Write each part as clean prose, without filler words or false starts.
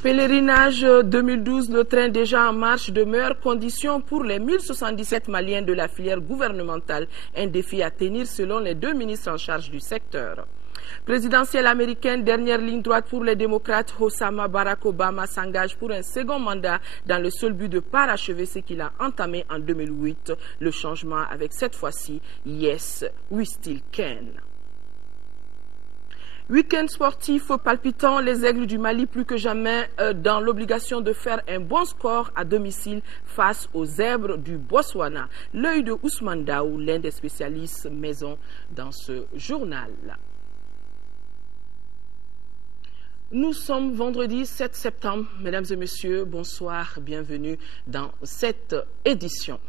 Pèlerinage 2012, le train déjà en marche de meilleures conditions pour les 1077 Maliens de la filière gouvernementale. Un défi à tenir selon les deux ministres en charge du secteur. Présidentielle américaine, dernière ligne droite pour les démocrates, Barack Obama s'engage pour un second mandat dans le seul but de parachever ce qu'il a entamé en 2008. Le changement avec cette fois-ci, Yes, we still can. Week-end sportif palpitant, les Aigles du Mali plus que jamais dans l'obligation de faire un bon score à domicile face aux Zèbres du Botswana. L'œil de Ousmane Daou, l'un des spécialistes maison dans ce journal. Nous sommes vendredi 7 septembre. Mesdames et messieurs, bonsoir, bienvenue dans cette édition.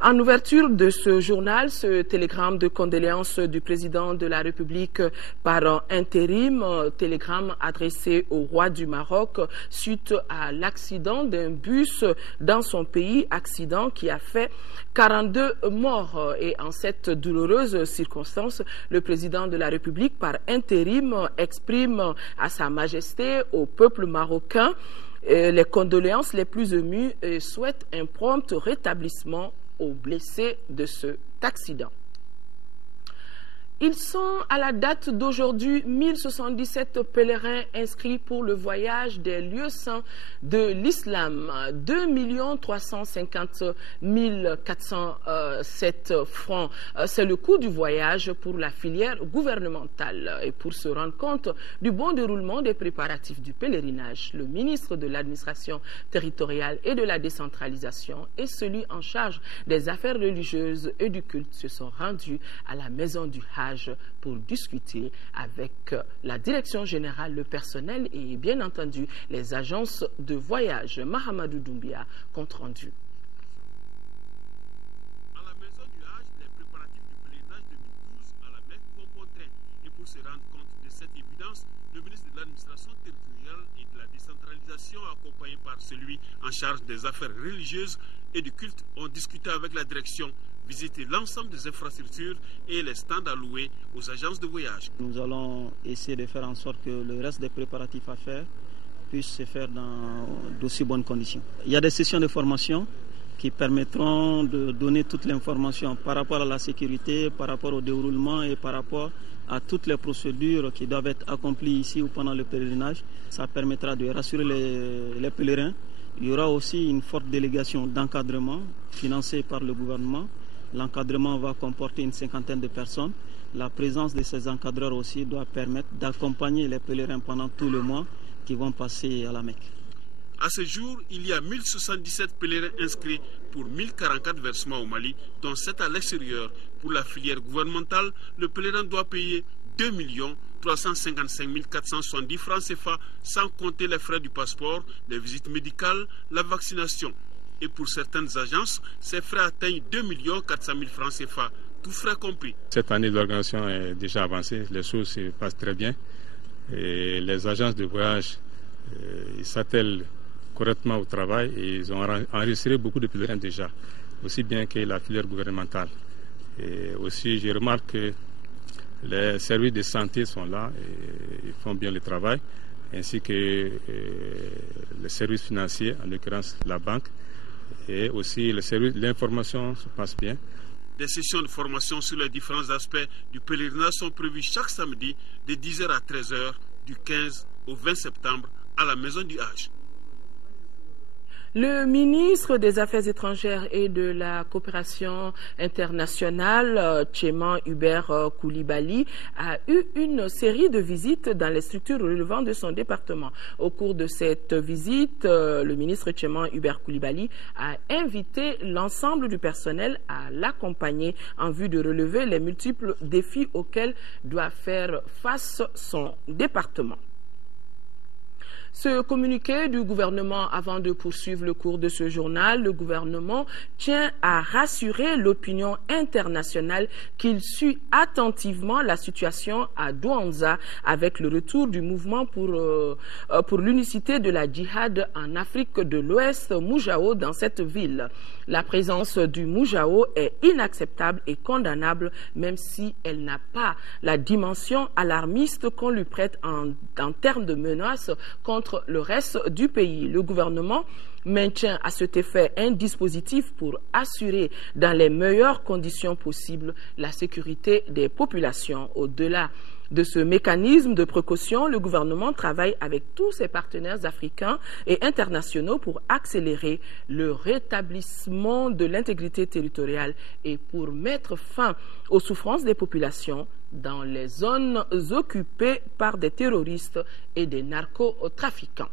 En ouverture de ce journal, ce télégramme de condoléances du président de la République par intérim, télégramme adressé au roi du Maroc suite à l'accident d'un bus dans son pays, accident qui a fait 42 morts. Et en cette douloureuse circonstance, le président de la République par intérim exprime à sa majesté, au peuple marocain, les condoléances les plus émues et souhaite un prompt rétablissement aux blessés de cet accident. Ils sont à la date d'aujourd'hui 1077 pèlerins inscrits pour le voyage des lieux saints de l'islam. 2 350 407 francs. C'est le coût du voyage pour la filière gouvernementale. Et pour se rendre compte du bon déroulement des préparatifs du pèlerinage, le ministre de l'administration territoriale et de la décentralisation et celui en charge des affaires religieuses et du culte se sont rendus à la maison du Hajj pour discuter avec la direction générale, le personnel et bien entendu les agences de voyage. Mahamadou Doumbia, compte rendu. À la maison du Hajj, les préparatifs du pèlerinage 2012 à la Mecque vont bon train. Et pour se rendre compte de cette évidence, le ministre de l'administration territoriale et de la décentralisation, accompagné par celui en charge des affaires religieuses et du culte, ont discuté avec la direction, visiter l'ensemble des infrastructures et les stands alloués aux agences de voyage. Nous allons essayer de faire en sorte que le reste des préparatifs à faire puissent se faire dans d'aussi bonnes conditions. Il y a des sessions de formation qui permettront de donner toute l'information par rapport à la sécurité, par rapport au déroulement et par rapport à toutes les procédures qui doivent être accomplies ici ou pendant le pèlerinage. Ça permettra de rassurer les pèlerins. Il y aura aussi une forte délégation d'encadrement financée par le gouvernement. L'encadrement va comporter une cinquantaine de personnes. La présence de ces encadreurs aussi doit permettre d'accompagner les pèlerins pendant tout le mois qui vont passer à la Mecque. À ce jour, il y a 1077 pèlerins inscrits pour 1044 versements au Mali, dont 7 à l'extérieur. Pour la filière gouvernementale, le pèlerin doit payer 2 355 470 francs CFA, sans compter les frais du passeport, les visites médicales, la vaccination. Et pour certaines agences, ces frais atteignent 2 400 000 francs CFA, tout frais compris. Cette année, l'organisation est déjà avancée, les choses se passent très bien. Et les agences de voyage s'attellent correctement au travail et ils ont enregistré beaucoup de pèlerins déjà, aussi bien que la filière gouvernementale. Et aussi, je remarque que les services de santé sont là et ils font bien le travail, ainsi que les services financiers, en l'occurrence la banque, et aussi les services de l'information se passe bien. Des sessions de formation sur les différents aspects du pèlerinage sont prévues chaque samedi de 10h à 13h du 15 au 20 septembre à la maison du Hajj. Le ministre des Affaires étrangères et de la coopération internationale, Tchéman Hubert Koulibaly, a eu une série de visites dans les structures relevant de son département. Au cours de cette visite, le ministre Tchéman Hubert Koulibaly a invité l'ensemble du personnel à l'accompagner en vue de relever les multiples défis auxquels doit faire face son département. Ce communiqué du gouvernement, avant de poursuivre le cours de ce journal, le gouvernement tient à rassurer l'opinion internationale qu'il suit attentivement la situation à Douentza avec le retour du mouvement pour l'unicité de la djihad en Afrique de l'Ouest, Moujao, dans cette ville. La présence du Moujao est inacceptable et condamnable, même si elle n'a pas la dimension alarmiste qu'on lui prête en termes de menaces contre le reste du pays. Le gouvernement maintient à cet effet un dispositif pour assurer dans les meilleures conditions possibles la sécurité des populations. Au-delà de ce mécanisme de précaution, le gouvernement travaille avec tous ses partenaires africains et internationaux pour accélérer le rétablissement de l'intégrité territoriale et pour mettre fin aux souffrances des populations dans les zones occupées par des terroristes et des narcotrafiquants.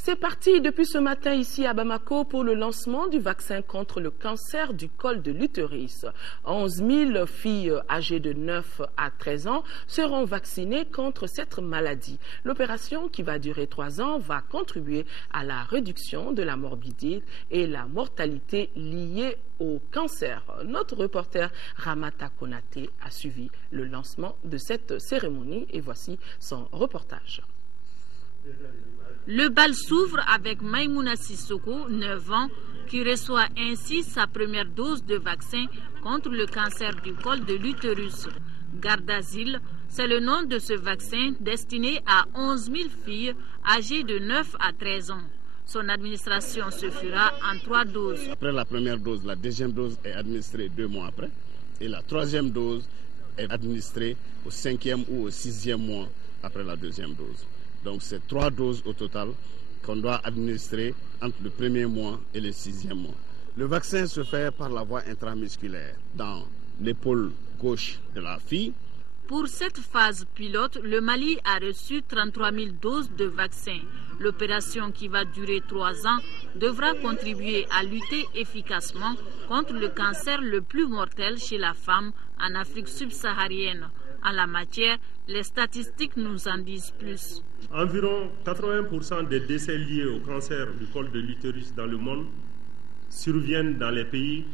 C'est parti depuis ce matin ici à Bamako pour le lancement du vaccin contre le cancer du col de l'utérus. 11 000 filles âgées de 9 à 13 ans seront vaccinées contre cette maladie. L'opération, qui va durer 3 ans, va contribuer à la réduction de la morbidité et la mortalité liées au cancer. Notre reporter Ramata Konaté a suivi le lancement de cette cérémonie et voici son reportage. Le bal s'ouvre avec Maïmouna Sissoko, 9 ans, qui reçoit ainsi sa première dose de vaccin contre le cancer du col de l'utérus. Gardasil, c'est le nom de ce vaccin destiné à 11 000 filles âgées de 9 à 13 ans. Son administration se fera en 3 doses. Après la première dose, la deuxième dose est administrée 2 mois après. Et la troisième dose est administrée au 5e ou au 6e mois après la deuxième dose. Donc c'est 3 doses au total qu'on doit administrer entre le premier mois et le 6e mois. Le vaccin se fait par la voie intramusculaire dans l'épaule gauche de la fille. Pour cette phase pilote, le Mali a reçu 33 000 doses de vaccin. L'opération, qui va durer 3 ans, devra contribuer à lutter efficacement contre le cancer le plus mortel chez la femme en Afrique subsaharienne. En la matière, les statistiques nous en disent plus. Environ 80% des décès liés au cancer du col de l'utérus dans le monde surviennent dans les pays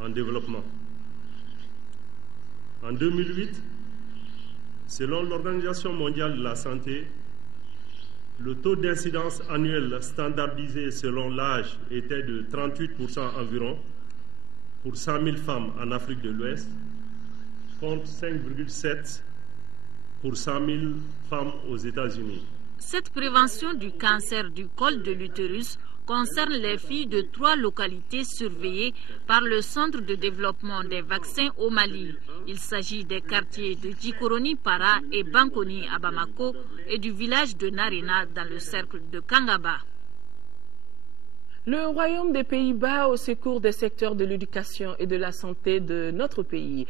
en développement. En 2008, selon l'Organisation mondiale de la santé, le taux d'incidence annuel standardisé selon l'âge était de 38% environ pour 100 000 femmes en Afrique de l'Ouest, contre 5,7 pour 100 000 femmes aux États-Unis. Cette prévention du cancer du col de l'utérus concerne les filles de 3 localités surveillées par le Centre de développement des vaccins au Mali. Il s'agit des quartiers de Djikoroni-Para et Bankoni à Bamako et du village de Narena dans le cercle de Kangaba. Le Royaume des Pays-Bas au secours des secteurs de l'éducation et de la santé de notre pays.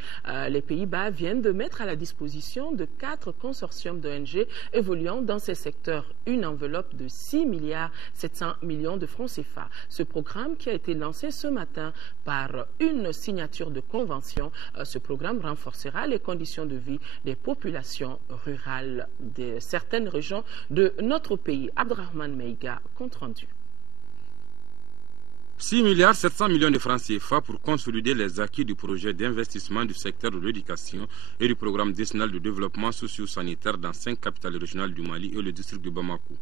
Les Pays-Bas viennent de mettre à la disposition de 4 consortiums d'ONG évoluant dans ces secteurs une enveloppe de 6,7 milliards de francs CFA. Ce programme, qui a été lancé ce matin par une signature de convention, ce programme renforcera les conditions de vie des populations rurales de certaines régions de notre pays. Abdrahman Meiga, compte rendu. 6,7 milliards de francs CFA pour consolider les acquis du projet d'investissement du secteur de l'éducation et du programme décennal de développement socio-sanitaire dans 5 capitales régionales du Mali et le district de Bamako.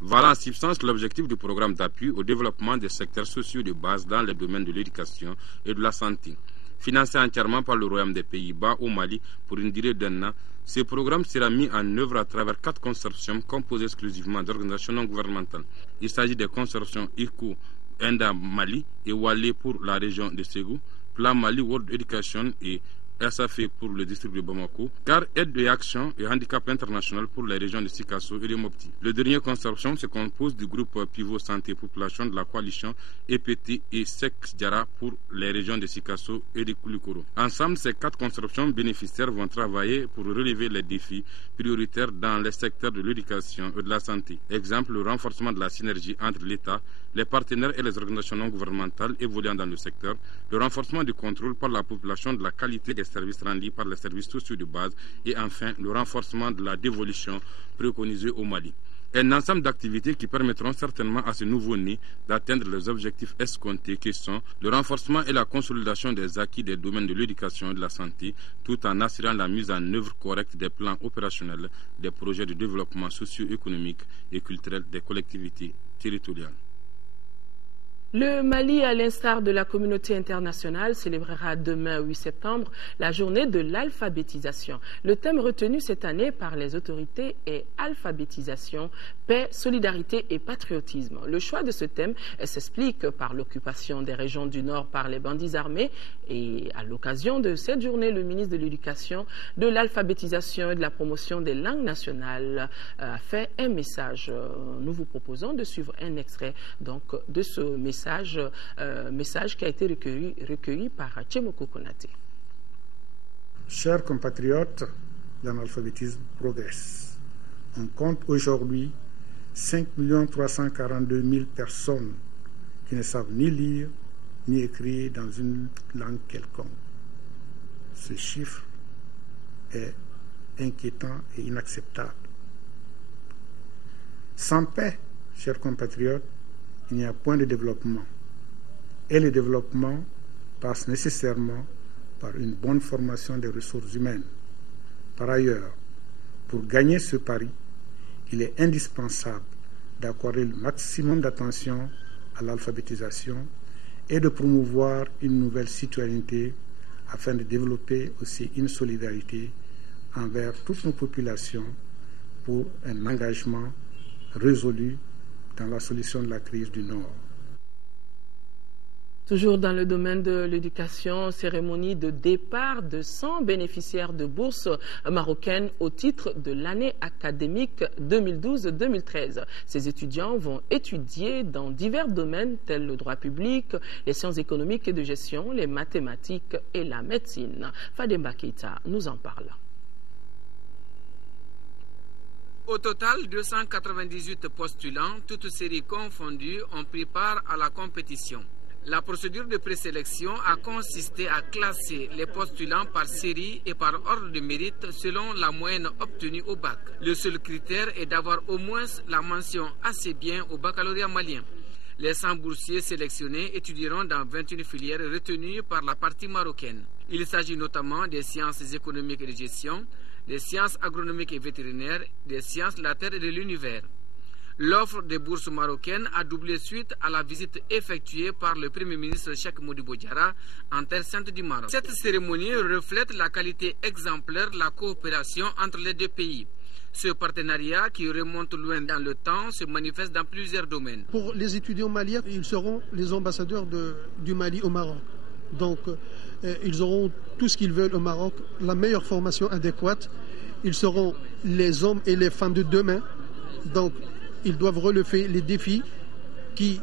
Voilà en substance l'objectif du programme d'appui au développement des secteurs sociaux de base dans les domaines de l'éducation et de la santé. Financé entièrement par le Royaume des Pays-Bas au Mali pour une durée d'1 an, ce programme sera mis en œuvre à travers 4 consortiums composés exclusivement d'organisations non gouvernementales. Il s'agit des consortiums ICO, Enda Mali et Wale pour la région de Ségou, Plan Mali World Education et SAF pour le district de Bamako, car Aide et Action et Handicap International pour les régions de Sikasso et de Mopti. Le dernier consortium se compose du groupe Pivot Santé Population de la coalition EPT et Sex Diara pour les régions de Sikasso et de Koulikoro. Ensemble, ces 4 consortiums bénéficiaires vont travailler pour relever les défis prioritaires dans les secteurs de l'éducation et de la santé. Exemple, le renforcement de la synergie entre l'État, les partenaires et les organisations non gouvernementales évoluant dans le secteur, le renforcement du contrôle par la population de la qualité des services rendus par les services sociaux de base et enfin le renforcement de la dévolution préconisée au Mali. Un ensemble d'activités qui permettront certainement à ce nouveau-né d'atteindre les objectifs escomptés qui sont le renforcement et la consolidation des acquis des domaines de l'éducation et de la santé, tout en assurant la mise en œuvre correcte des plans opérationnels des projets de développement socio-économique et culturel des collectivités territoriales. Le Mali, à l'instar de la communauté internationale, célébrera demain, 8 septembre, la journée de l'alphabétisation. Le thème retenu cette année par les autorités est alphabétisation, paix, solidarité et patriotisme. Le choix de ce thème s'explique par l'occupation des régions du Nord par les bandits armés et à l'occasion de cette journée, le ministre de l'Éducation, de l'alphabétisation et de la promotion des langues nationales a fait un message. Nous vous proposons de suivre un extrait donc, de ce message qui a été recueilli par Tchemoko Konaté. Chers compatriotes, l'analphabétisme progresse. On compte aujourd'hui 5 342 000 personnes qui ne savent ni lire ni écrire dans une langue quelconque. Ce chiffre est inquiétant et inacceptable. Sans paix, chers compatriotes, il n'y a point de développement. Et le développement passe nécessairement par une bonne formation des ressources humaines. Par ailleurs, pour gagner ce pari, il est indispensable d'accorder le maximum d'attention à l'alphabétisation et de promouvoir une nouvelle citoyenneté afin de développer aussi une solidarité envers toutes nos populations pour un engagement résolu dans la solution de la crise du Nord. Toujours dans le domaine de l'éducation, cérémonie de départ de 100 bénéficiaires de bourses marocaines au titre de l'année académique 2012-2013. Ces étudiants vont étudier dans divers domaines tels le droit public, les sciences économiques et de gestion, les mathématiques et la médecine. Fademba Keita nous en parle. Au total, 298 postulants, toutes séries confondues, ont pris part à la compétition. La procédure de présélection a consisté à classer les postulants par série et par ordre de mérite selon la moyenne obtenue au bac. Le seul critère est d'avoir au moins la mention assez bien au baccalauréat malien. Les 100 boursiers sélectionnés étudieront dans 21 filières retenues par la partie marocaine. Il s'agit notamment des sciences économiques et de gestion, des sciences agronomiques et vétérinaires, des sciences de la terre et de l'univers. L'offre des bourses marocaines a doublé suite à la visite effectuée par le Premier ministre Cheikh Modibo Diarra en terre sainte du Maroc. Cette cérémonie reflète la qualité exemplaire de la coopération entre les deux pays. Ce partenariat, qui remonte loin dans le temps, se manifeste dans plusieurs domaines. Pour les étudiants maliens, ils seront les ambassadeurs du Mali au Maroc. Donc, ils auront tout ce qu'ils veulent au Maroc, la meilleure formation adéquate. Ils seront les hommes et les femmes de demain. Donc, ils doivent relever les défis qui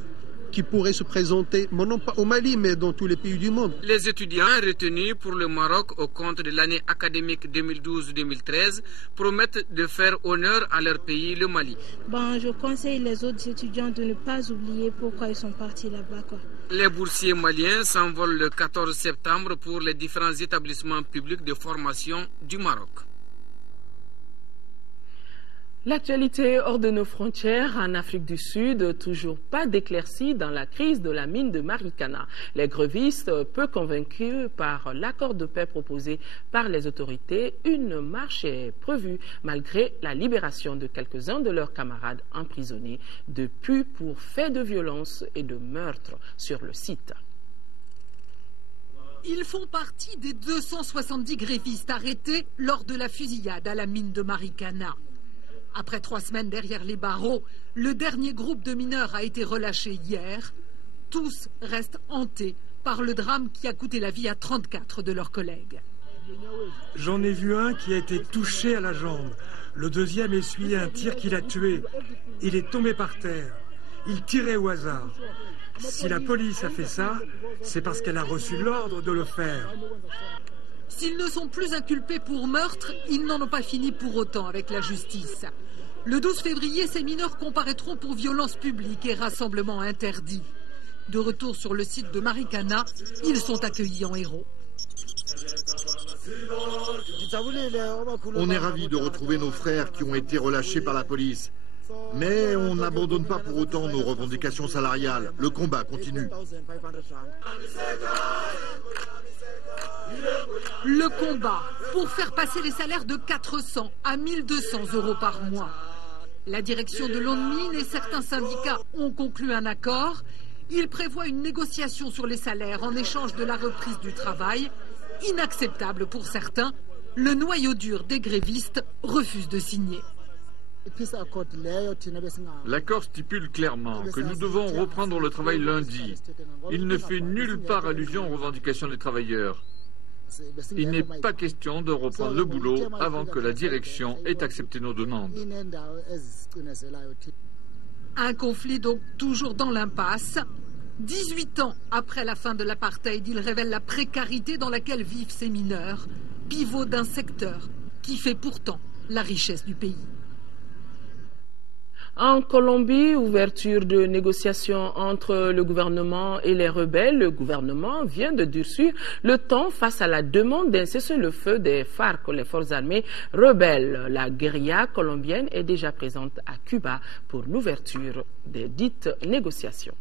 pourraient se présenter, non pas au Mali, mais dans tous les pays du monde. Les étudiants retenus pour le Maroc au compte de l'année académique 2012-2013 promettent de faire honneur à leur pays, le Mali. Je conseille les autres étudiants de ne pas oublier pourquoi ils sont partis là-bas. Les boursiers maliens s'envolent le 14 septembre pour les différents établissements publics de formation du Maroc. L'actualité hors de nos frontières, en Afrique du Sud, toujours pas d'éclaircie dans la crise de la mine de Marikana. Les grévistes, peu convaincus par l'accord de paix proposé par les autorités, une marche est prévue malgré la libération de quelques-uns de leurs camarades emprisonnés depuis pour faits de violence et de meurtre sur le site. Ils font partie des 270 grévistes arrêtés lors de la fusillade à la mine de Marikana. Après 3 semaines derrière les barreaux, le dernier groupe de mineurs a été relâché hier. Tous restent hantés par le drame qui a coûté la vie à 34 de leurs collègues. J'en ai vu un qui a été touché à la jambe. Le deuxième essuyait un tir qui l'a tué. Il est tombé par terre. Il tirait au hasard. Si la police a fait ça, c'est parce qu'elle a reçu l'ordre de le faire. S'ils ne sont plus inculpés pour meurtre, ils n'en ont pas fini pour autant avec la justice. Le 12 février, ces mineurs comparaîtront pour violence publique et rassemblement interdit. De retour sur le site de Marikana, ils sont accueillis en héros. On est ravis de retrouver nos frères qui ont été relâchés par la police. Mais on n'abandonne pas pour autant nos revendications salariales. Le combat continue. Le combat pour faire passer les salaires de 400 à 1200 € par mois. La direction de l'ONMIN et certains syndicats ont conclu un accord. Il prévoit une négociation sur les salaires en échange de la reprise du travail. Inacceptable pour certains, le noyau dur des grévistes refuse de signer. L'accord stipule clairement que nous devons reprendre le travail lundi. Il ne fait nulle part allusion aux revendications des travailleurs. Il n'est pas question de reprendre le boulot avant que la direction ait accepté nos demandes. Un conflit donc toujours dans l'impasse. 18 ans après la fin de l'apartheid, il révèle la précarité dans laquelle vivent ces mineurs, pivot d'un secteur qui fait pourtant la richesse du pays. En Colombie, ouverture de négociations entre le gouvernement et les rebelles. Le gouvernement vient de durcir le ton face à la demande d'un cessez-le-feu des FARC, les forces armées rebelles. La guérilla colombienne est déjà présente à Cuba pour l'ouverture des dites négociations.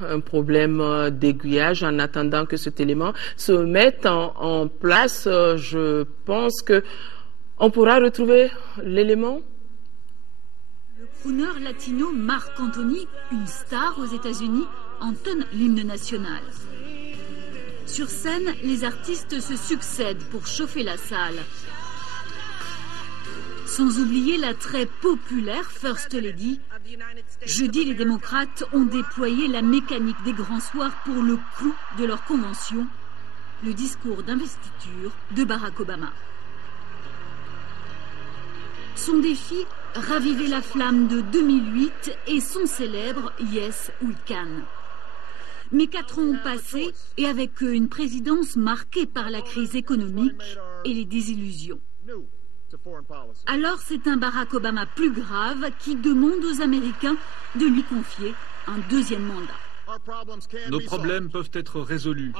Un problème d'aiguillage en attendant que cet élément se mette en place. Je pense qu'on pourra retrouver l'élément. Le crooner latino Marc Anthony, une star aux États-Unis, entonne l'hymne national. Sur scène, les artistes se succèdent pour chauffer la salle. Sans oublier la très populaire First Lady. Jeudi, les démocrates ont déployé la mécanique des grands soirs pour le clou de leur convention, le discours d'investiture de Barack Obama. Son défi, raviver la flamme de 2008 et son célèbre Yes We Can. Mais 4 ans ont passé et avec eux une présidence marquée par la crise économique et les désillusions. Alors c'est un Barack Obama plus grave qui demande aux Américains de lui confier un deuxième mandat. Nos problèmes peuvent être résolus.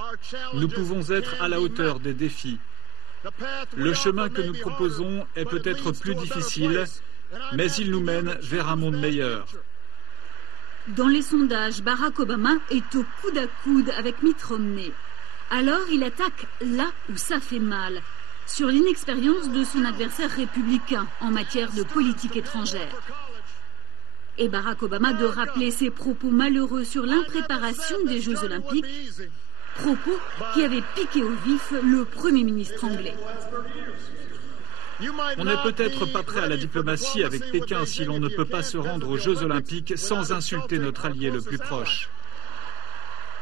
Nous pouvons être à la hauteur des défis. Le chemin que nous proposons est peut-être plus difficile, mais il nous mène vers un monde meilleur. Dans les sondages, Barack Obama est au coude à coude avec Mitt Romney. Alors il attaque là où ça fait mal, sur l'inexpérience de son adversaire républicain en matière de politique étrangère. Et Barack Obama de rappeler ses propos malheureux sur l'impréparation des Jeux Olympiques, propos qui avaient piqué au vif le Premier ministre anglais. On n'est peut-être pas prêt à la diplomatie avec Pékin si l'on ne peut pas se rendre aux Jeux Olympiques sans insulter notre allié le plus proche.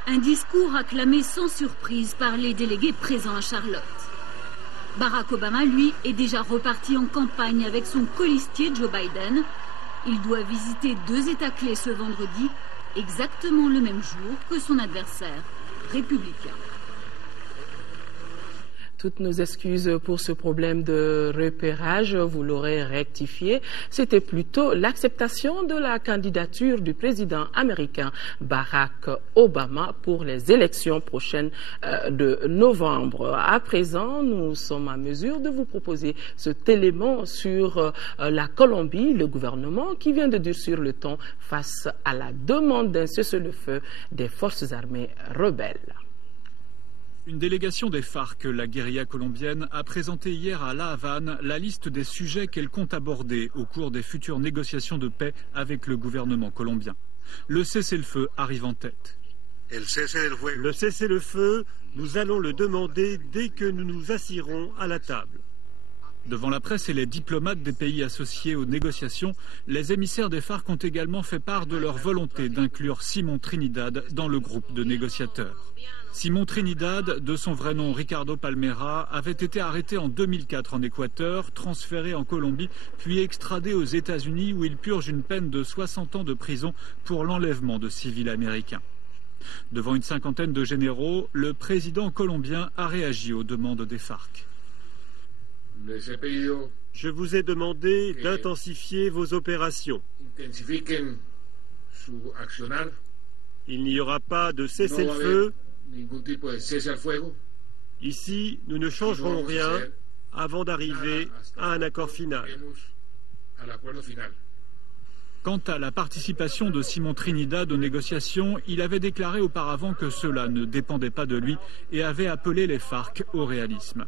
Un discours acclamé sans surprise par les délégués présents à Charlotte. Barack Obama, lui, est déjà reparti en campagne avec son colistier Joe Biden. Il doit visiter 2 États clés ce vendredi, exactement le même jour que son adversaire républicain. Toutes nos excuses pour ce problème de repérage, vous l'aurez rectifié. C'était plutôt l'acceptation de la candidature du président américain Barack Obama pour les élections prochaines de novembre. À présent, nous sommes à mesure de vous proposer cet élément sur la Colombie, le gouvernement qui vient de durcir le ton face à la demande d'un cessez-le-feu des forces armées rebelles. Une délégation des FARC, la guérilla colombienne, a présenté hier à La Havane la liste des sujets qu'elle compte aborder au cours des futures négociations de paix avec le gouvernement colombien. Le cessez-le-feu arrive en tête. Le cessez-le-feu, nous allons le demander dès que nous nous assirons à la table. Devant la presse et les diplomates des pays associés aux négociations, les émissaires des FARC ont également fait part de leur volonté d'inclure Simon Trinidad dans le groupe de négociateurs. Simon Trinidad, de son vrai nom Ricardo Palmera, avait été arrêté en 2004 en Équateur, transféré en Colombie, puis extradé aux États-Unis où il purge une peine de 60 ans de prison pour l'enlèvement de civils américains. Devant une 50aine de généraux, le président colombien a réagi aux demandes des FARC. Je vous ai demandé d'intensifier vos opérations. Il n'y aura pas de cessez-le-feu. Ici, nous ne changerons rien avant d'arriver à un accord final. Quant à la participation de Simon Trinidad aux négociations, il avait déclaré auparavant que cela ne dépendait pas de lui et avait appelé les FARC au réalisme.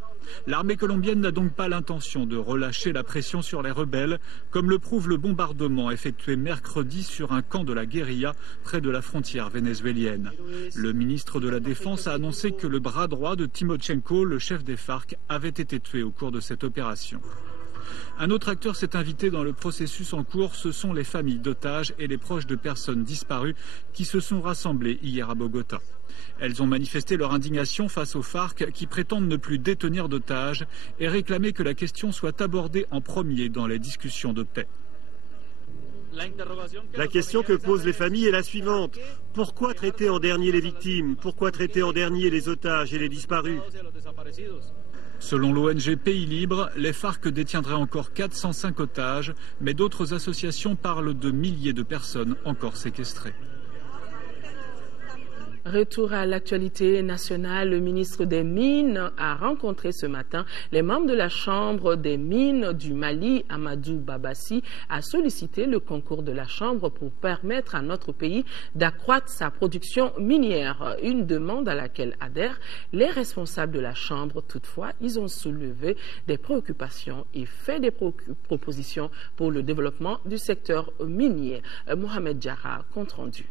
L'armée colombienne n'a donc pas l'intention de relâcher la pression sur les rebelles, comme le prouve le bombardement effectué mercredi sur un camp de la guérilla près de la frontière vénézuélienne. Le ministre de la Défense a annoncé que le bras droit de Timochenko, le chef des FARC, avait été tué au cours de cette opération. Un autre acteur s'est invité dans le processus en cours, ce sont les familles d'otages et les proches de personnes disparues qui se sont rassemblées hier à Bogota. Elles ont manifesté leur indignation face aux FARC qui prétendent ne plus détenir d'otages et réclamer que la question soit abordée en premier dans les discussions de paix. La question que posent les familles est la suivante. Pourquoi traiter en dernier les victimes? Pourquoi traiter en dernier les otages et les disparus? Selon l'ONG Pays Libre, les FARC détiendraient encore 405 otages, mais d'autres associations parlent de milliers de personnes encore séquestrées. Retour à l'actualité nationale, le ministre des Mines a rencontré ce matin les membres de la Chambre des Mines du Mali. Amadou Babassi a sollicité le concours de la Chambre pour permettre à notre pays d'accroître sa production minière, une demande à laquelle adhèrent les responsables de la Chambre. Toutefois, ils ont soulevé des préoccupations et fait des propositions pour le développement du secteur minier. Mohamed Diarra, compte rendu.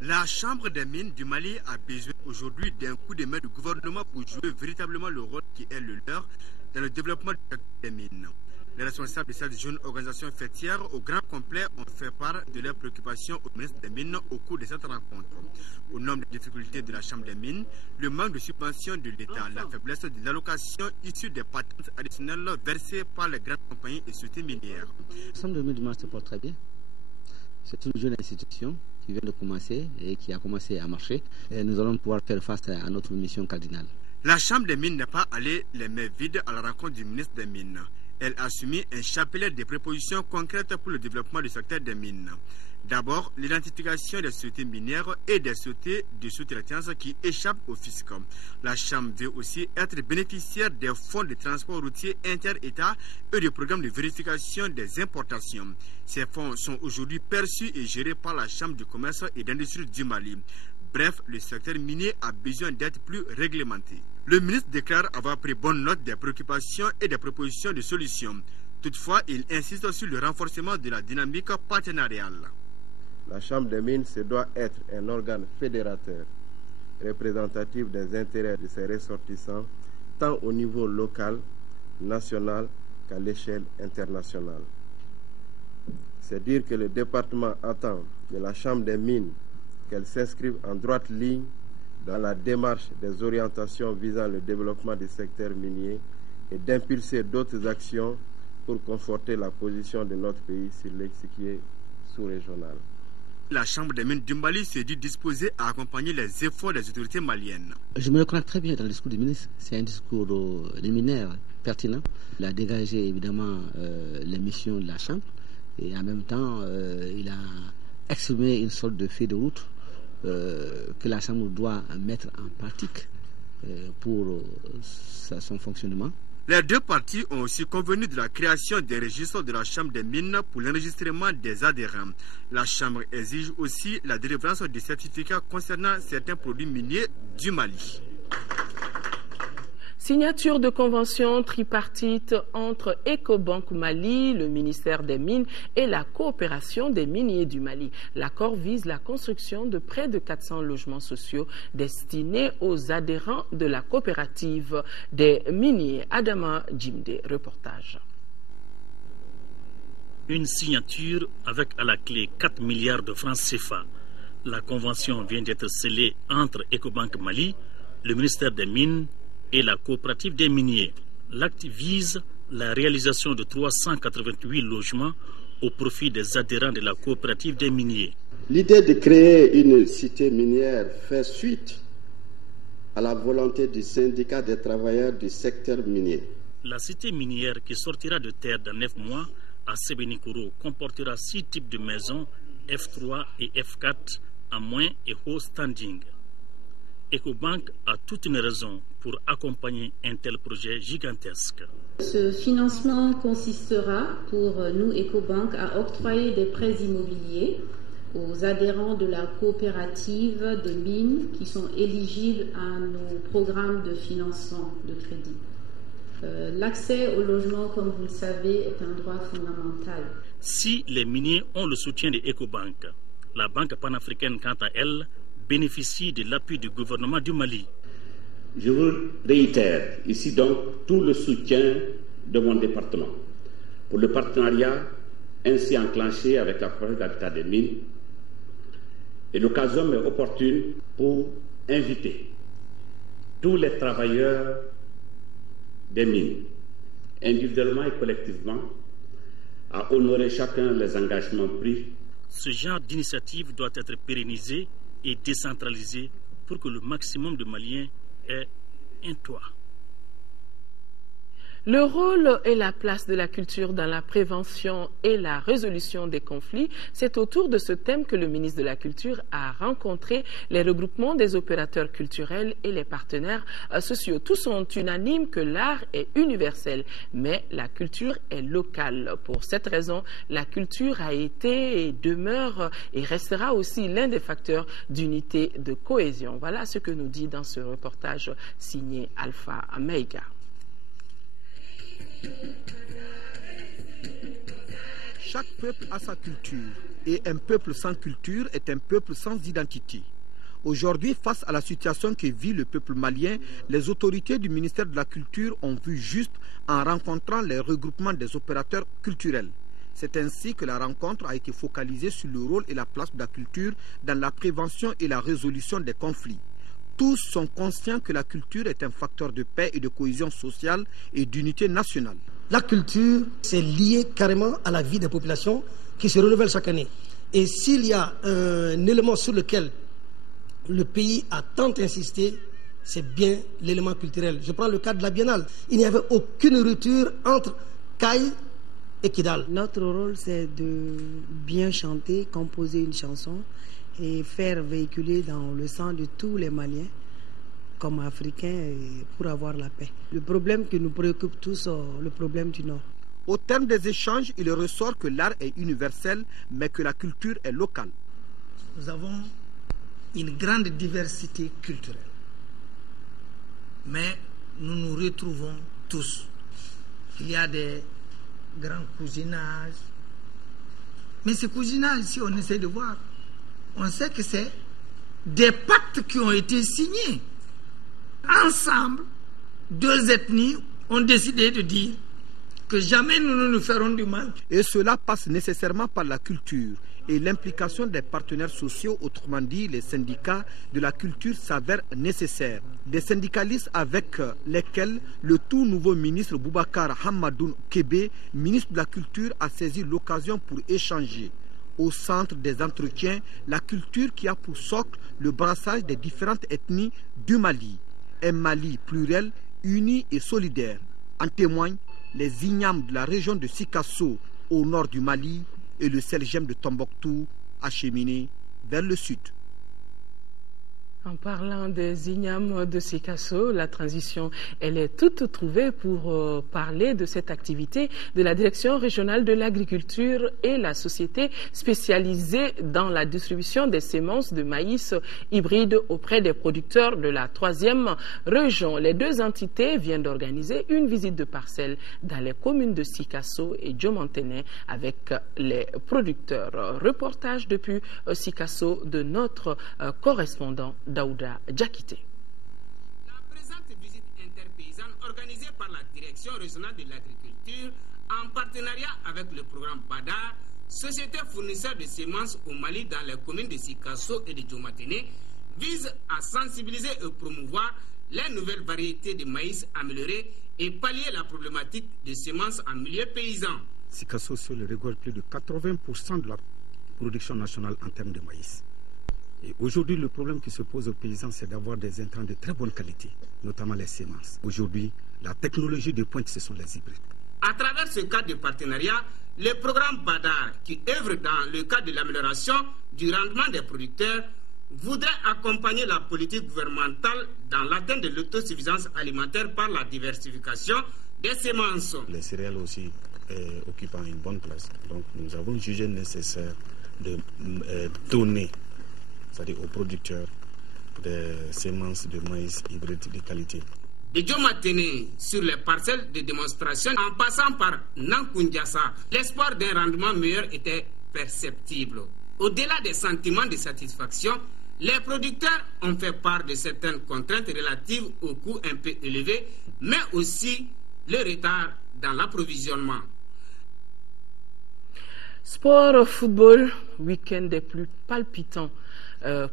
La Chambre des mines du Mali a besoin aujourd'hui d'un coup de main du gouvernement pour jouer véritablement le rôle qui est le leur dans le développement du secteur des mines. Les responsables de cette jeune organisation fêtière au grand complet ont fait part de leurs préoccupations au ministre des Mines au cours de cette rencontre. Au nom des difficultés de la Chambre des mines, le manque de subventions de l'État, la faiblesse de l'allocation issue des patentes additionnelles versées par les grandes compagnies et sociétés minières. La Chambre des mines du Mali se porte très bien. C'est une jeune institution qui vient de commencer et qui a commencé à marcher. Et nous allons pouvoir faire face à notre mission cardinale. La Chambre des mines n'est pas allée les mains vides à la rencontre du ministre des Mines. Elle a soumis un chapelet de propositions concrètes pour le développement du secteur des mines. D'abord, l'identification des sociétés minières et des sociétés de sous-traitance qui échappent au fisc. La Chambre veut aussi être bénéficiaire des fonds de transport routier inter-État et du programme de vérification des importations. Ces fonds sont aujourd'hui perçus et gérés par la Chambre du commerce et d'industrie du Mali. Bref, le secteur minier a besoin d'être plus réglementé. Le ministre déclare avoir pris bonne note des préoccupations et des propositions de solutions. Toutefois, il insiste sur le renforcement de la dynamique partenariale. La Chambre des mines se doit être un organe fédérateur, représentatif des intérêts de ses ressortissants, tant au niveau local, national qu'à l'échelle internationale. C'est dire que le département attend de la Chambre des mines qu'elle s'inscrive en droite ligne dans la démarche des orientations visant le développement du secteur minier et d'impulser d'autres actions pour conforter la position de notre pays sur l'échiquier sous-régional. La Chambre des mines du Mali se dit disposée à accompagner les efforts des autorités maliennes. Je me reconnais très bien dans le discours du ministre. C'est un discours liminaire pertinent. Il a dégagé évidemment les missions de la Chambre et en même temps il a exprimé une sorte de feuille de route que la Chambre doit mettre en pratique pour son fonctionnement. Les deux parties ont aussi convenu de la création des registres de la Chambre des mines pour l'enregistrement des adhérents. La Chambre exige aussi la délivrance des certificats concernant certains produits miniers du Mali. Signature de convention tripartite entre Ecobank Mali, le ministère des Mines et la coopération des miniers du Mali. L'accord vise la construction de près de 400 logements sociaux destinés aux adhérents de la coopérative des miniers. Adama Djimde, reportage. Une signature avec à la clé 4 milliards de francs CFA. La convention vient d'être scellée entre Ecobank Mali, le ministère des Mines et la coopérative des miniers. L'acte vise la réalisation de 388 logements au profit des adhérents de la coopérative des miniers. L'idée de créer une cité minière fait suite à la volonté du syndicat des travailleurs du secteur minier. La cité minière qui sortira de terre dans 9 mois à Sébenikoro comportera 6 types de maisons F3 et F4 à moins et haut standing. EcoBank a toute une raison pour accompagner un tel projet gigantesque. Ce financement consistera pour nous, EcoBank, à octroyer des prêts immobiliers aux adhérents de la coopérative des mines qui sont éligibles à nos programmes de financement de crédit. L'accès au logement, comme vous le savez, est un droit fondamental. Si les miniers ont le soutien de EcoBank, la Banque panafricaine, quant à elle, bénéficie de l'appui du gouvernement du Mali. Je vous réitère ici donc tout le soutien de mon département pour le partenariat ainsi enclenché avec la province d'Habitat des Mines. Et l'occasion est opportune pour inviter tous les travailleurs des mines, individuellement et collectivement, à honorer chacun les engagements pris. Ce genre d'initiative doit être pérennisé et décentralisé pour que le maximum de Maliens ait un toit. Le rôle et la place de la culture dans la prévention et la résolution des conflits, c'est autour de ce thème que le ministre de la Culture a rencontré les regroupements des opérateurs culturels et les partenaires sociaux. Tous sont unanimes que l'art est universel, mais la culture est locale. Pour cette raison, la culture a été et demeure et restera aussi l'un des facteurs d'unité, de cohésion. Voilà ce que nous dit dans ce reportage signé Alpha Meiga. Chaque peuple a sa culture et un peuple sans culture est un peuple sans identité. Aujourd'hui, face à la situation que vit le peuple malien, les autorités du ministère de la Culture ont vu juste en rencontrant les regroupements des opérateurs culturels. C'est ainsi que la rencontre a été focalisée sur le rôle et la place de la culture dans la prévention et la résolution des conflits. Tous sont conscients que la culture est un facteur de paix et de cohésion sociale et d'unité nationale. La culture, c'est lié carrément à la vie des populations qui se renouvellent chaque année. Et s'il y a un élément sur lequel le pays a tant insisté, c'est bien l'élément culturel. Je prends le cas de la Biennale. Il n'y avait aucune rupture entre Caille et Kidal. Notre rôle, c'est de bien chanter, composer une chanson et faire véhiculer dans le sang de tous les Maliens comme Africains pour avoir la paix. Le problème qui nous préoccupe tous, le problème du Nord. Au terme des échanges, il ressort que l'art est universel, mais que la culture est locale. Nous avons une grande diversité culturelle, mais nous nous retrouvons tous. Il y a des grands cousinages, mais ces cousinages, si on essaie de voir, on sait que c'est des pactes qui ont été signés. Ensemble, deux ethnies ont décidé de dire que jamais nous ne nous ferons du mal. Et cela passe nécessairement par la culture. Et l'implication des partenaires sociaux, autrement dit les syndicats de la culture, s'avère nécessaire. Des syndicalistes avec lesquels le tout nouveau ministre Boubacar Hamadoun Kébé, ministre de la Culture, a saisi l'occasion pour échanger. Au centre des entretiens, la culture qui a pour socle le brassage des différentes ethnies du Mali. Un Mali pluriel, uni et solidaire. En témoignent les ignames de la région de Sikasso au nord du Mali et le Selgem de Tombouctou acheminé vers le sud. En parlant des ignames de Sikasso, la transition, elle est toute trouvée pour parler de cette activité de la Direction régionale de l'agriculture et la société spécialisée dans la distribution des semences de maïs hybrides auprès des producteurs de la 3e région. Les deux entités viennent d'organiser une visite de parcelles dans les communes de Sikasso et Diomanténé avec les producteurs. Reportage depuis Sikasso de notre correspondant Daouda Djakité. La présente visite interpaysanne organisée par la Direction régionale de l'agriculture en partenariat avec le programme BADAR, société fournisseur de semences au Mali dans les communes de Sikasso et de Diomaténé, vise à sensibiliser et promouvoir les nouvelles variétés de maïs améliorées et pallier la problématique de semences en milieu paysan. Sikasso regorge plus de 80% de la production nationale en termes de maïs. Et aujourd'hui, le problème qui se pose aux paysans, c'est d'avoir des intrants de très bonne qualité, notamment les semences. Aujourd'hui, la technologie de pointe, ce sont les hybrides. À travers ce cadre de partenariat, le programme BADAR, qui œuvre dans le cadre de l'amélioration du rendement des producteurs, voudrait accompagner la politique gouvernementale dans l'atteinte de l'autosuffisance alimentaire par la diversification des semences. Les céréales aussi occupant une bonne place. Donc nous avons jugé nécessaire de donner, c'est-à-dire aux producteurs, des semences de maïs hybrides de qualité. De Diomatene sur les parcelles de démonstration en passant par Nankundiasa, l'espoir d'un rendement meilleur était perceptible. Au-delà des sentiments de satisfaction, les producteurs ont fait part de certaines contraintes relatives au coût un peu élevé, mais aussi le retard dans l'approvisionnement. Sport, football, week-end des plus palpitants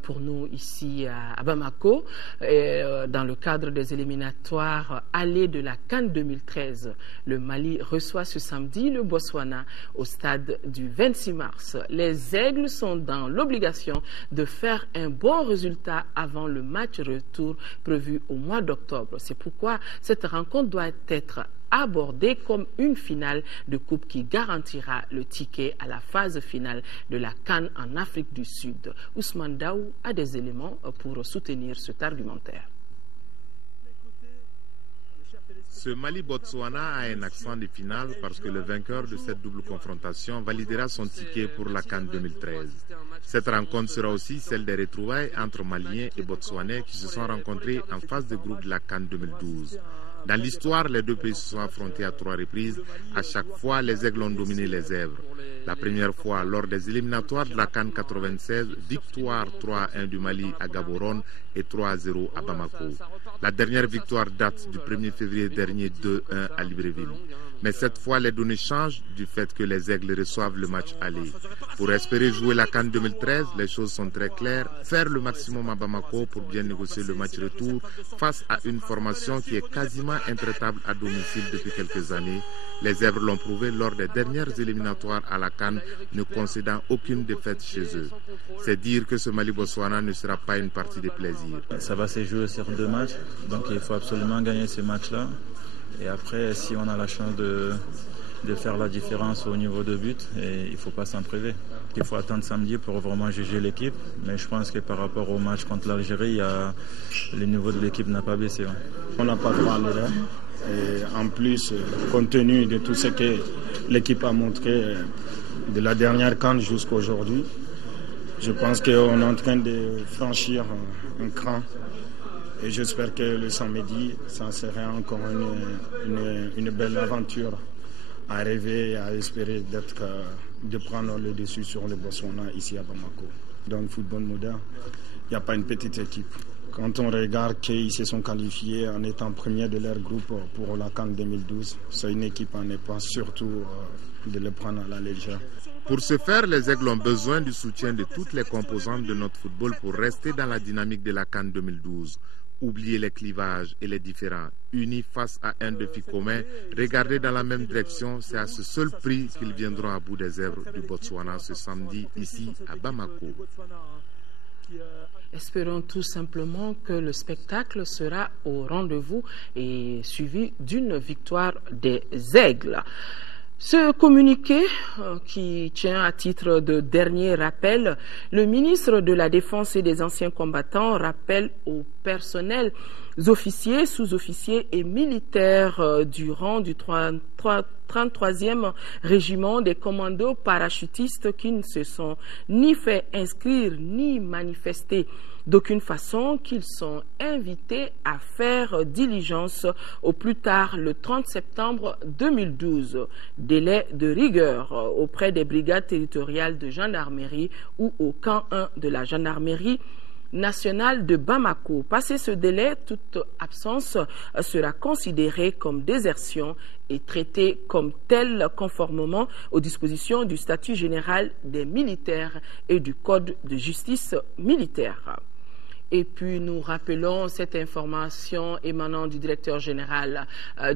pour nous ici à Bamako, dans le cadre des éliminatoires allées de la CAN 2013. Le Mali reçoit ce samedi le Botswana au stade du 26 mars. Les Aigles sont dans l'obligation de faire un bon résultat avant le match retour prévu au mois d'octobre. C'est pourquoi cette rencontre doit être abordée comme une finale de coupe qui garantira le ticket à la phase finale de la CAN en Afrique du Sud. Ousmane Daou a des éléments pour soutenir cet argumentaire. Ce Mali-Botswana a un accent de finale parce que le vainqueur de cette double confrontation validera son ticket pour la CAN 2013. Cette rencontre sera aussi celle des retrouvailles entre Maliens et Botswanais qui se sont rencontrés en phase de groupe de la CAN 2012. Dans l'histoire, les deux pays se sont affrontés à 3 reprises. À chaque fois, les Aigles ont dominé les Zèbres. La première fois, lors des éliminatoires de la CAN 96, victoire 3-1 du Mali à Gaborone et 3-0 à Bamako. La dernière victoire date du 1er février dernier, 2-1 à Libreville. Mais cette fois, les données changent du fait que les Aigles reçoivent le match aller. Pour espérer jouer la CAN 2013, les choses sont très claires. Faire le maximum à Bamako pour bien négocier le match retour face à une formation qui est quasiment intraitable à domicile depuis quelques années. Les Zèbres l'ont prouvé lors des dernières éliminatoires à la CAN, ne concédant aucune défaite chez eux. C'est dire que ce Mali-Botswana ne sera pas une partie de plaisir. Ça va se jouer sur 2 matchs, donc il faut absolument gagner ces matchs-là. Et après, si on a la chance de faire la différence au niveau de but, il ne faut pas s'en priver. Il faut attendre samedi pour vraiment juger l'équipe. Mais je pense que par rapport au match contre l'Algérie, le niveau de l'équipe n'a pas baissé. On n'a pas droit à l'erreur. Et en plus, compte tenu de tout ce que l'équipe a montré de la dernière CAN jusqu'à aujourd'hui, je pense qu'on est en train de franchir un cran. Et j'espère que le samedi, ça sera encore une belle aventure à rêver et à espérer de prendre le dessus sur le Botswana ici à Bamako. Dans le football moderne, il n'y a pas une petite équipe. Quand on regarde qu'ils se sont qualifiés en étant premiers de leur groupe pour la CAN 2012, c'est une équipe à ne pas surtout de le prendre à la légère. Pour ce faire, les Aigles ont besoin du soutien de toutes les composantes de notre football pour rester dans la dynamique de la CAN 2012. Oublier les clivages et les différends, unis face à un défi commun, regarder dans la même direction, c'est à ce seul prix qu'ils viendront à bout des Zèbres du Botswana ce samedi, ici à Bamako. Espérons tout simplement que le spectacle sera au rendez-vous et suivi d'une victoire des Aigles. Ce communiqué qui tient à titre de dernier rappel, le ministre de la Défense et des Anciens Combattants rappelle au personnel officiers, sous-officiers et militaires du rang du 33e régiment des commandos parachutistes qui ne se sont ni fait inscrire ni manifester d'aucune façon qu'ils sont invités à faire diligence au plus tard le 30 septembre 2012. Délai de rigueur auprès des brigades territoriales de gendarmerie ou au camp 1 de la gendarmerie nationale de Bamako. Passé ce délai, toute absence sera considérée comme désertion et traitée comme telle conformément aux dispositions du statut général des militaires et du code de justice militaire. Et puis nous rappelons cette information émanant du directeur général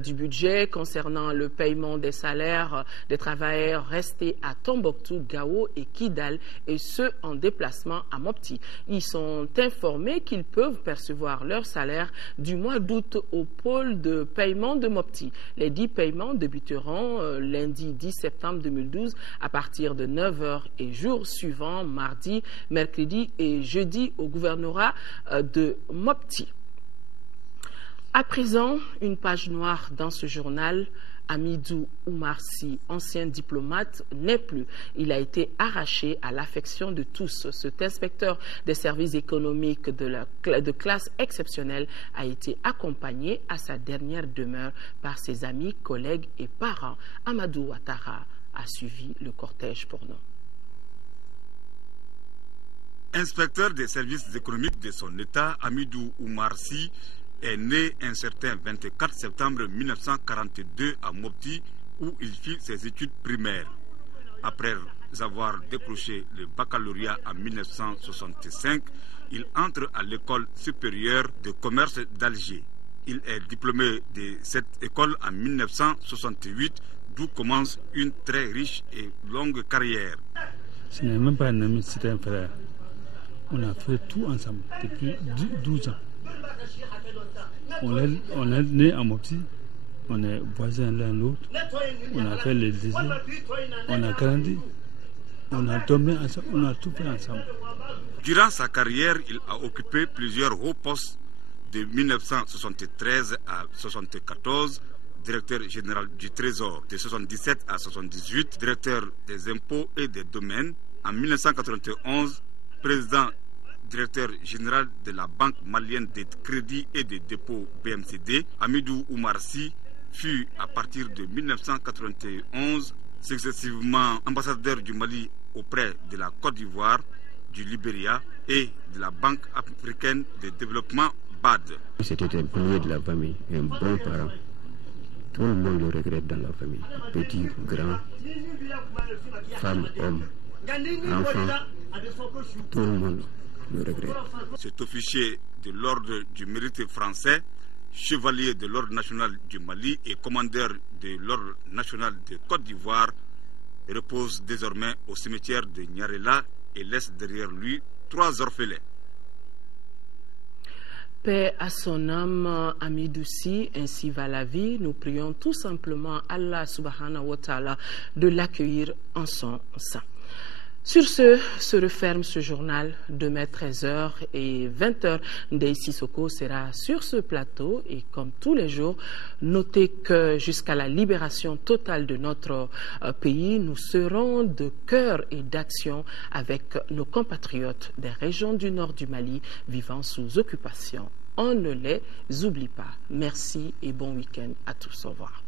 du budget concernant le paiement des salaires des travailleurs restés à Tombouctou, Gao et Kidal, et ceux en déplacement à Mopti. Ils sont informés qu'ils peuvent percevoir leur salaire du mois d'août au pôle de paiement de Mopti. Les 10 paiements débuteront lundi 10 septembre 2012 à partir de 9h et jours suivants, mardi, mercredi et jeudi au gouvernorat de Mopti. À présent, une page noire dans ce journal. Hamidou Oumar Sy, ancien diplomate, n'est plus. Il a été arraché à l'affection de tous. Cet inspecteur des services économiques de classe exceptionnelle a été accompagné à sa dernière demeure par ses amis, collègues et parents. Amadou Ouattara a suivi le cortège pour nous. Inspecteur des services économiques de son État, Hamidou Oumar Sy est né un certain 24 septembre 1942 à Mopti, où il fit ses études primaires. Après avoir décroché le baccalauréat en 1965, il entre à l'école supérieure de commerce d'Alger. Il est diplômé de cette école en 1968, d'où commence une très riche et longue carrière. Ce n'est même pas un ami, c'est un frère. On a fait tout ensemble depuis 12 ans. On est né à Mopti, on est voisins l'un l'autre, on a fait les études, on a grandi, on a dormi ensemble, on a tout fait ensemble. Durant sa carrière, il a occupé plusieurs hauts postes de 1973 à 1974, directeur général du Trésor, de 1977 à 1978, directeur des impôts et des domaines. En 1991, président directeur général de la Banque malienne de crédit et de dépôt BMCD, Hamidou Oumar Sy fut à partir de 1991 successivement ambassadeur du Mali auprès de la Côte d'Ivoire, du Libéria et de la Banque africaine de développement BAD. C'était un pilier de la famille, un bon parent. Tout le monde le regrette dans la famille. Petit, grand, femme, homme, enfant, tout le monde le regrette. Cet officier de l'ordre du mérite français, chevalier de l'ordre national du Mali et commandeur de l'ordre national de Côte d'Ivoire, repose désormais au cimetière de Nyarela et laisse derrière lui 3 orphelins. Paix à son âme, Hamidou Sy, ainsi va la vie. Nous prions tout simplement Allah subhanahu wa ta'ala de l'accueillir en son sein. Sur ce, se referme ce journal. Demain 13h et 20h, Ndeye Sissoko sera sur ce plateau et comme tous les jours, notez que jusqu'à la libération totale de notre pays, nous serons de cœur et d'action avec nos compatriotes des régions du nord du Mali vivant sous occupation. On ne les oublie pas. Merci et bon week-end à tous. Au revoir.